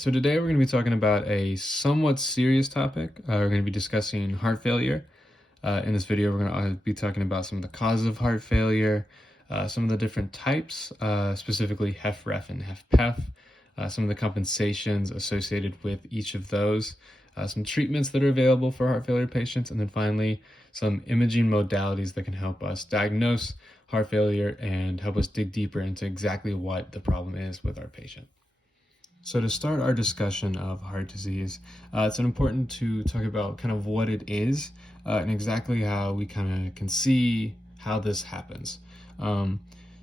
So today we're going to be talking about a somewhat serious topic. We're going to be discussing heart failure. In this video, we're going to be talking about some of the causes of heart failure, some of the different types, specifically HFrEF and HFpEF, some of the compensations associated with each of those, some treatments that are available for heart failure patients, and then finally, some imaging modalities that can help us diagnose heart failure and help us dig deeper into exactly what the problem is with our patient. So to start our discussion of heart disease, it's important to talk about kind of what it is and exactly how we kind of can see how this happens.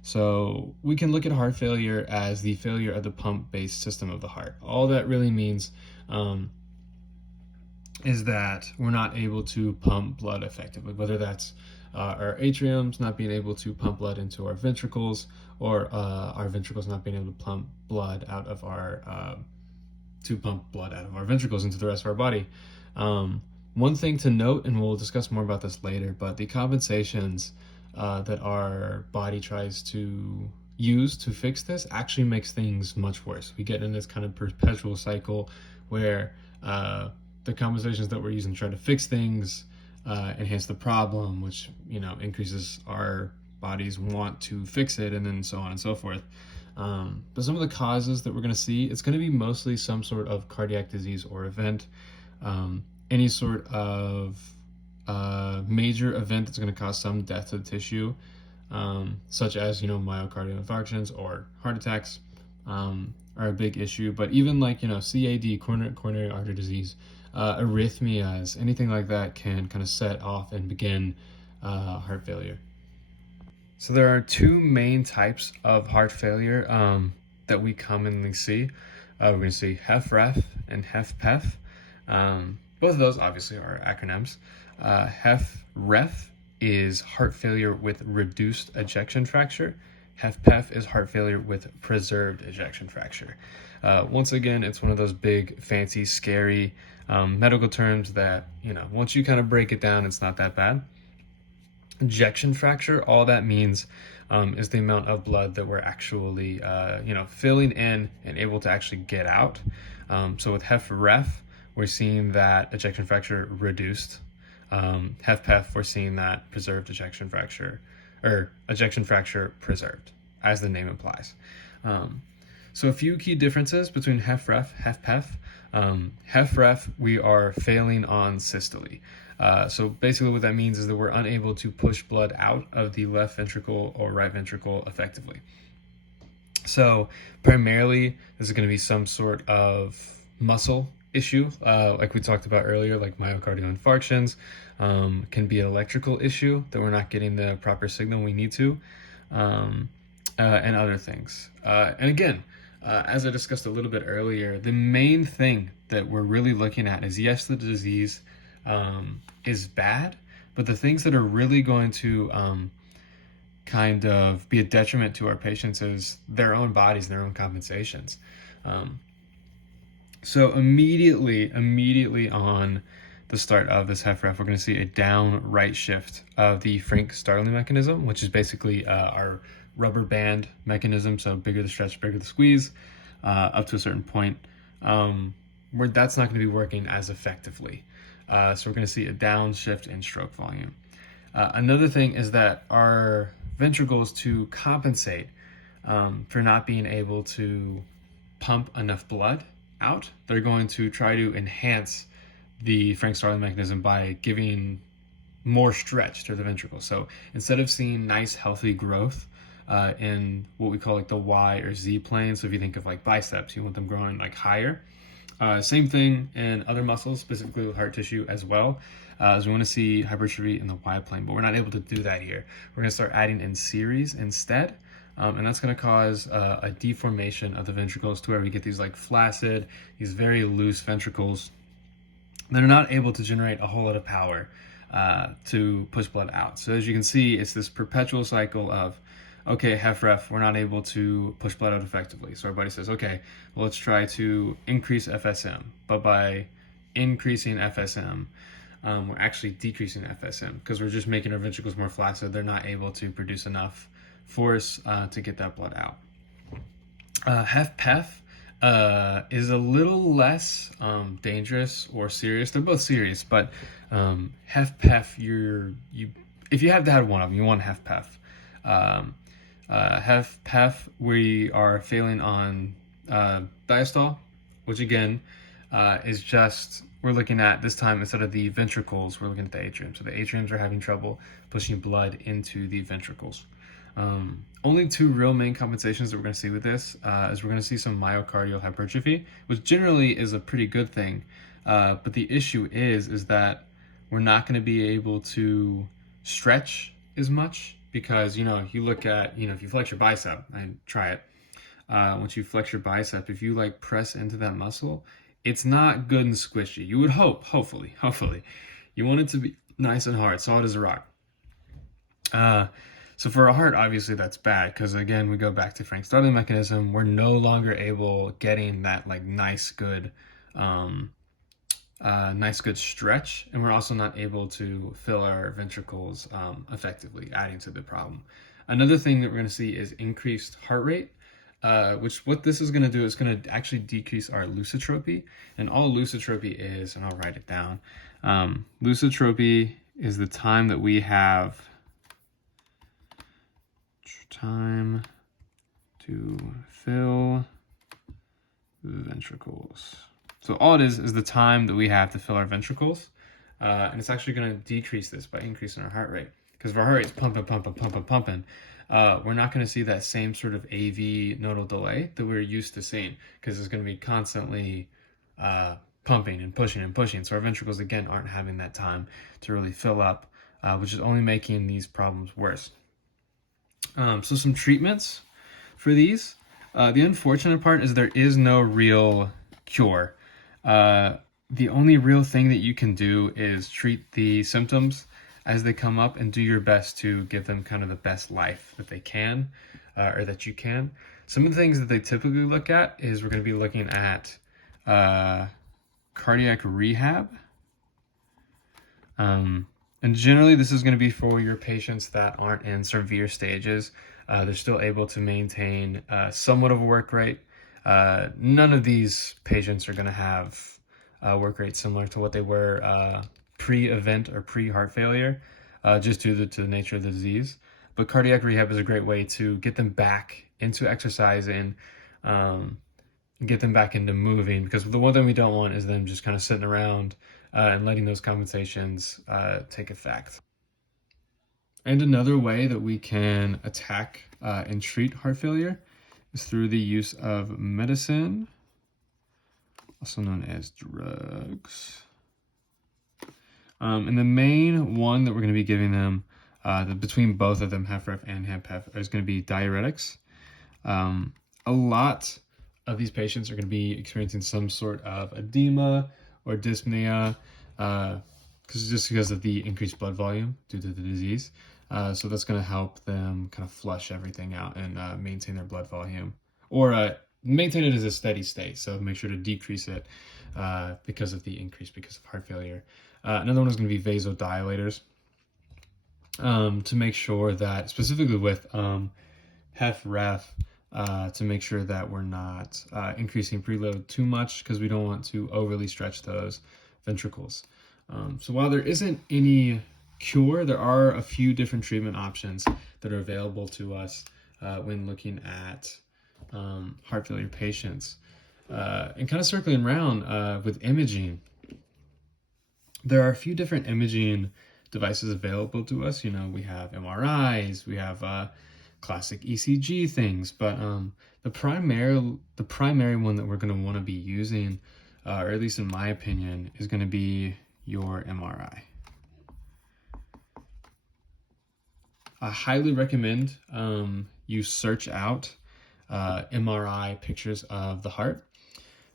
So we can look at heart failure as the failure of the pump-based system of the heart. All that really means is that we're not able to pump blood effectively, whether that's our atriums not being able to pump blood into our ventricles, or our ventricles not being able to pump blood out of our ventricles into the rest of our body. One thing to note, and we'll discuss more about this later, but the compensations that our body tries to use to fix this actually makes things much worse. We get in this kind of perpetual cycle where the compensations that we're using to try to fix things enhance the problem, which increases our body's want to fix it, and then so on and so forth. But some of the causes that we're going to see, it's going to be mostly some sort of cardiac disease or event, any sort of major event that's going to cause some death to the tissue, such as myocardial infarctions or heart attacks are a big issue. But even like CAD, coronary artery disease, arrhythmias, anything like that can kind of set off and begin heart failure. So there are two main types of heart failure that we commonly see. We're going to see HFrEF and HFpEF. Both of those obviously are acronyms. HFrEF is heart failure with reduced ejection fraction. HFpEF is heart failure with preserved ejection fraction. Once again, it's one of those big, fancy, scary medical terms that, once you kind of break it down, it's not that bad. Ejection fraction, all that means is the amount of blood that we're actually, filling in and able to actually get out. So with HFrEF, we're seeing that ejection fraction reduced. HFpEF, we're seeing that preserved ejection fraction, or ejection fraction preserved, as the name implies. So a few key differences between HFrEF, HFpEF. HFrEF, we are failing on systole. So basically what that means is that we're unable to push blood out of the left ventricle or right ventricle effectively. So primarily, this is going to be some sort of muscle issue, like we talked about earlier, like myocardial infarctions, can be an electrical issue that we're not getting the proper signal we need to, and other things. And again, as I discussed a little bit earlier, the main thing that we're really looking at is, yes, the disease is bad, but the things that are really going to kind of be a detriment to our patients is their own bodies and their own compensations. So immediately on the start of this HFrEF, we're going to see a down right shift of the Frank-Starling mechanism, which is basically our rubber band mechanism. So bigger the stretch, bigger the squeeze, up to a certain point, where that's not going to be working as effectively. So we're going to see a downshift in stroke volume. Another thing is that our ventricles, to compensate for not being able to pump enough blood out, they're going to try to enhance the Frank-Starling mechanism by giving more stretch to the ventricle. So instead of seeing nice, healthy growth in what we call like the Y or Z plane, so if you think of like biceps, you want them growing like higher. Same thing in other muscles, specifically with heart tissue as well, as we want to see hypertrophy in the Y plane, but we're not able to do that here. We're going to start adding in series instead, and that's going to cause a deformation of the ventricles to where we get these like flaccid, these very loose ventricles that are not able to generate a whole lot of power to push blood out. So as you can see, it's this perpetual cycle of, okay, HFrEF, we're not able to push blood out effectively. So our body says, okay, well, let's try to increase FSM. But by increasing FSM, we're actually decreasing FSM because we're just making our ventricles more flaccid. They're not able to produce enough force to get that blood out. HFpEF is a little less dangerous or serious. They're both serious, but HFpEF, you if you have to have one of them, you want HFpEF. Um, HFpEF, we are failing on diastole, which again is just, we're looking at this time, instead of the ventricles, we're looking at the atrium. So the atriums are having trouble pushing blood into the ventricles. Only two real main compensations that we're going to see with this is we're going to see some myocardial hypertrophy, which generally is a pretty good thing. But the issue is that we're not going to be able to stretch as much because, you look at, if you flex your bicep and try it, once you flex your bicep, if you like press into that muscle, it's not good and squishy. You would hopefully, you want it to be nice and hard, solid as a rock. So for a heart, obviously that's bad because again, we go back to Frank's Starling mechanism. We're no longer able getting that like nice good stretch, and we're also not able to fill our ventricles effectively, adding to the problem. Another thing that we're going to see is increased heart rate, which what this is going to do is going to actually decrease our lusitropy, and all lusitropy is, and I'll write it down. Lusitropy is the time that we have time to fill the ventricles. So all it is the time that we have to fill our ventricles, and it's actually going to decrease this by increasing our heart rate. Because if our heart rate's pumping, we're not going to see that same sort of AV nodal delay that we're used to seeing, because it's going to be constantly pumping and pushing. So our ventricles, again, aren't having that time to really fill up, which is only making these problems worse. So some treatments for these. The unfortunate part is there is no real cure. The only real thing that you can do is treat the symptoms as they come up and do your best to give them kind of the best life that they can, or that you can. Some of the things that they typically look at is we're going to be looking at cardiac rehab. And generally, this is going to be for your patients that aren't in severe stages. They're still able to maintain somewhat of a work rate. None of these patients are going to have a work rate similar to what they were pre-event or pre-heart failure, just due to the nature of the disease. But cardiac rehab is a great way to get them back into exercising, get them back into moving, because the one thing we don't want is them just kind of sitting around and letting those compensations take effect. And another way that we can attack and treat heart failure is through the use of medicine, also known as drugs. And the main one that we're going to be giving them, between both of them, HFrEF and HFpEF, is going to be diuretics. A lot of these patients are going to be experiencing some sort of edema or dyspnea, because of the increased blood volume due to the disease. So that's going to help them kind of flush everything out and maintain their blood volume, or maintain it as a steady state. So make sure to decrease it because of heart failure. Another one is going to be vasodilators, to make sure that, specifically with HFrEF, to make sure that we're not increasing preload too much, because we don't want to overly stretch those ventricles. So while there isn't any cure, there are a few different treatment options that are available to us when looking at heart failure patients. And kind of circling around with imaging, there are a few different imaging devices available to us. We have MRIs, we have classic ECG things, but the primary one that we're going to want to be using, or at least in my opinion, is going to be your MRI. I highly recommend you search out MRI pictures of the heart,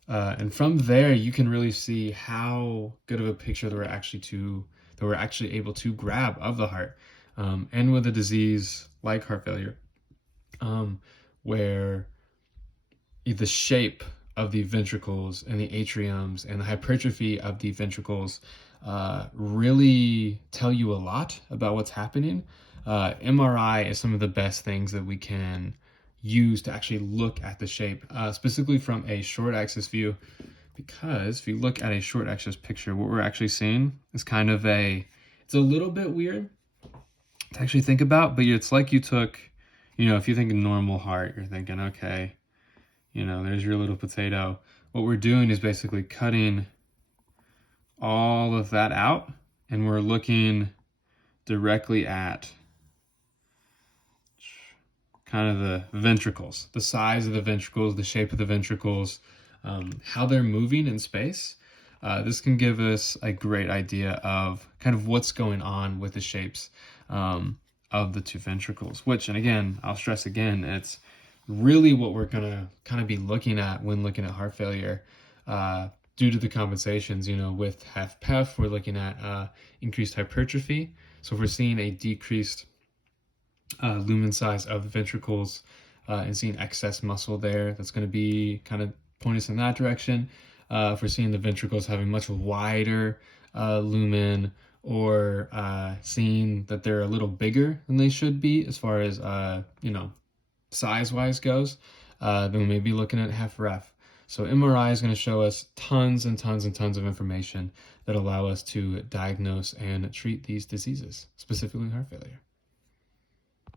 and from there you can really see how good of a picture that we're actually able to grab of the heart. And with a disease like heart failure, where the shape of the ventricles and the atriums and the hypertrophy of the ventricles really tell you a lot about what's happening, MRI is some of the best things that we can use to actually look at the shape, specifically from a short axis view, because if you look at a short axis picture, what we're actually seeing is kind of it's a little bit weird to actually think about, but it's like you took, if you think a normal heart, you're thinking, okay, there's your little potato. What we're doing is basically cutting all of that out, and we're looking directly at kind of the ventricles, the size of the ventricles, the shape of the ventricles, how they're moving in space. This can give us a great idea of kind of what's going on with the shapes of the two ventricles, which, and again, I'll stress again, it's really what we're going to kind of be looking at when looking at heart failure. Due to the compensations, with HFpEF, we're looking at increased hypertrophy. So if we're seeing a decreased lumen size of the ventricles and seeing excess muscle there, that's going to be kind of point us in that direction. If we're seeing the ventricles having much wider lumen, or seeing that they're a little bigger than they should be as far as size-wise goes, then we may be looking at HFrEF. So MRI is going to show us tons and tons and tons of information that allow us to diagnose and treat these diseases, specifically heart failure.